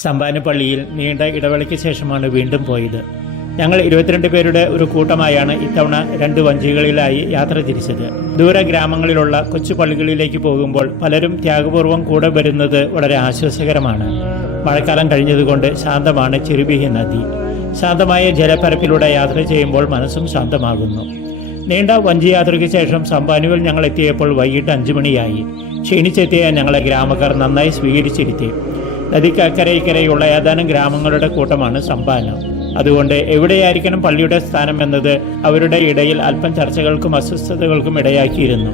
സമ്പാന പള്ളിയിൽ നീണ്ട ഇടവേളയ്ക്ക് ശേഷമാണ് വീണ്ടും പോയത്. ഞങ്ങൾ 22 പേരുടെ ഒരു കൂട്ടമായാണ് ഇത്തവണ 2 വഞ്ചികളിലായി യാത്ര തിരിച്ചത്. ദൂര ഗ്രാമങ്ങളിലുള്ള കൊച്ചു പള്ളികളിലേക്ക് പോകുമ്പോൾ പലരും ത്യാഗപൂർവ്വം കൂടെ വരുന്നത് വളരെ ആശ്വാസകരമാണ്. മഴക്കാലം കഴിഞ്ഞതുകൊണ്ട് ശാന്തമാണ് ചെറുബിഹി നദി. ശാന്തമായ ജലപ്പരപ്പിലൂടെ യാത്ര ചെയ്യുമ്പോൾ മനസ്സും ശാന്തമാകുന്നു. നീണ്ട വഞ്ചി യാത്രയ്ക്ക് ശേഷം സമ്പാനുവിൽ ഞങ്ങൾ എത്തിയപ്പോൾ വൈകിട്ട് 5 മണിയായി. ക്ഷീണിച്ചെത്തിയ ഞങ്ങളെ ഗ്രാമക്കാർ നന്നായി സ്വീകരിച്ചിരുത്തി. നദിക്കക്കരയ്ക്കരയുള്ള ഏതാനും ഗ്രാമങ്ങളുടെ കൂട്ടമാണ് സമ്പാന. അതുകൊണ്ട് എവിടെയായിരിക്കണം പള്ളിയുടെ സ്ഥാനം എന്നത് അവരുടെ ഇടയിൽ അല്പം ചർച്ചകൾക്കും അസ്വസ്ഥതകൾക്കും ഇടയാക്കിയിരുന്നു.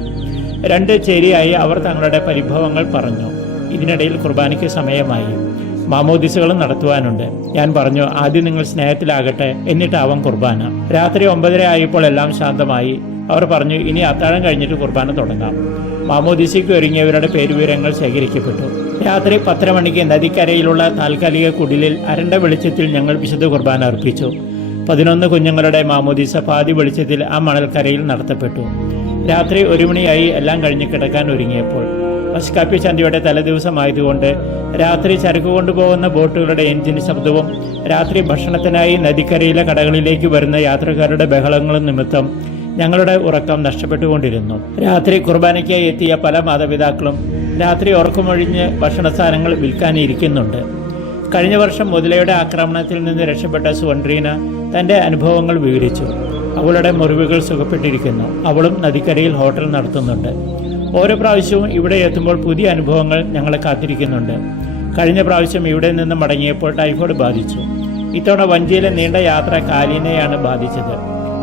2 ചേരിയായി അവർ തങ്ങളുടെ പരിഭവങ്ങൾ പറഞ്ഞു. ഇതിനിടയിൽ കുർബാനയ്ക്ക് സമയമായി. മാമോദിസകളും നടത്തുവാനുണ്ട്. ഞാൻ പറഞ്ഞു, ആദ്യം നിങ്ങൾ സ്നേഹത്തിലാകട്ടെ, എന്നിട്ടാവാം കുർബാന. രാത്രി 9:30 ആയപ്പോൾ എല്ലാം ശാന്തമായി. അവർ പറഞ്ഞു, ഇനി അത്താഴം കഴിഞ്ഞിട്ട് കുർബാന തുടങ്ങാം. മാമോദിസയ്ക്ക് ഒരുങ്ങിയവരുടെ പേരുവിവരങ്ങൾ ശേഖരിക്കപ്പെട്ടു. രാത്രി 10:30 മണിക്ക് നദിക്കരയിലുള്ള താൽക്കാലിക കുടിലിൽ അരണ്ട വെളിച്ചത്തിൽ ഞങ്ങൾ വിശുദ്ധ കുർബാന അർപ്പിച്ചു. 11 കുഞ്ഞുങ്ങളുടെ മാമോദിസ പാതി വെളിച്ചത്തിൽ ആ മണൽക്കരയിൽ നടത്തപ്പെട്ടു. രാത്രി 1 മണിയായി എല്ലാം കഴിഞ്ഞ് കിടക്കാൻ ഒരുങ്ങിയപ്പോൾ. മസ്കാപ്പി ചന്തയുടെ തലേദിവസമായതുകൊണ്ട് രാത്രി ചരക്ക് കൊണ്ടുപോകുന്ന ബോട്ടുകളുടെ എഞ്ചിൻ ശബ്ദവും രാത്രി ഭക്ഷണത്തിനായി നദിക്കരയിലെ കടകളിലേക്ക് വരുന്ന യാത്രക്കാരുടെ ബഹളങ്ങളും നിമിത്തം ഞങ്ങളുടെ ഉറക്കം നഷ്ടപ്പെട്ടുകൊണ്ടിരുന്നു. രാത്രി കുർബാനയ്ക്കായി എത്തിയ പല മാതാപിതാക്കളും രാത്രി ഉറക്കമൊഴിഞ്ഞ് ഭക്ഷണസാധനങ്ങൾ വിൽക്കാനിരിക്കുന്നുണ്ട്. കഴിഞ്ഞ വർഷം മുതലയുടെ ആക്രമണത്തിൽ നിന്ന് രക്ഷപ്പെട്ട സുവൻഡ്രീന തൻ്റെ അനുഭവങ്ങൾ വിവരിച്ചു. അവളുടെ മുറിവുകൾ സുഖപ്പെട്ടിരിക്കുന്നു. അവളും നദിക്കരയിൽ ഹോട്ടൽ നടത്തുന്നുണ്ട്. ഓരോ പ്രാവശ്യവും ഇവിടെ എത്തുമ്പോൾ പുതിയ അനുഭവങ്ങൾ ഞങ്ങളെ കാത്തിരിക്കുന്നുണ്ട്. കഴിഞ്ഞ പ്രാവശ്യം ഇവിടെ നിന്ന് മടങ്ങിയപ്പോൾ ടൈഫോയിഡ് ബാധിച്ചു. ഇത്തവണ വഞ്ചിയിലെ നീണ്ട യാത്ര കാലിനെയാണ് ബാധിച്ചത്.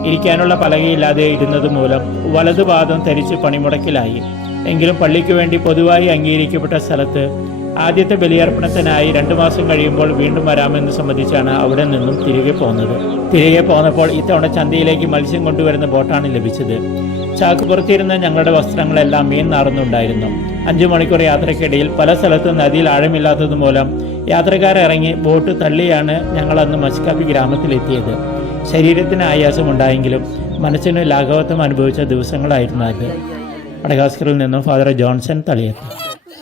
ഇരിക്കാനുള്ള പലകയില്ലാതെ ഇരുന്നത് മൂലം വലതുപാദം ധരിച്ച് പണിമുടക്കിലായി. എങ്കിലും പള്ളിക്ക് വേണ്ടി പൊതുവായി അംഗീകരിക്കപ്പെട്ട സ്ഥലത്ത് ആദ്യത്തെ ബലിയർപ്പണത്തിനായി 2 മാസം കഴിയുമ്പോൾ വീണ്ടും വരാമെന്ന് സംബന്ധിച്ചാണ് അവിടെ നിന്നും തിരികെ പോന്നപ്പോൾ ഇത്തവണ ചന്തയിലേക്ക് മത്സ്യം കൊണ്ടുവരുന്ന ബോട്ടാണ് ലഭിച്ചത്. ചാക്ക് പുറത്തിരുന്ന ഞങ്ങളുടെ വസ്ത്രങ്ങളെല്ലാം മീൻ നാറുന്നുണ്ടായിരുന്നു. 5 മണിക്കൂർ യാത്രക്കിടയിൽ പല സ്ഥലത്തും നദിയിൽ ആഴമില്ലാത്തത് മൂലം യാത്രക്കാരിറങ്ങി ബോട്ട് തള്ളിയാണ് ഞങ്ങൾ അന്ന് മസ്കാപ്പി ഗ്രാമത്തിലെത്തിയത്. ശരീരത്തിന് ആയാസമുണ്ടായെങ്കിലും മനസ്സിന് ലാഘവത്വം അനുഭവിച്ച ദിവസങ്ങളായിരുന്നു അത്. മഡഗാസ്കറിൽ നിന്നും ഫാദർ ജോൺസൺ തളിയത്ത്.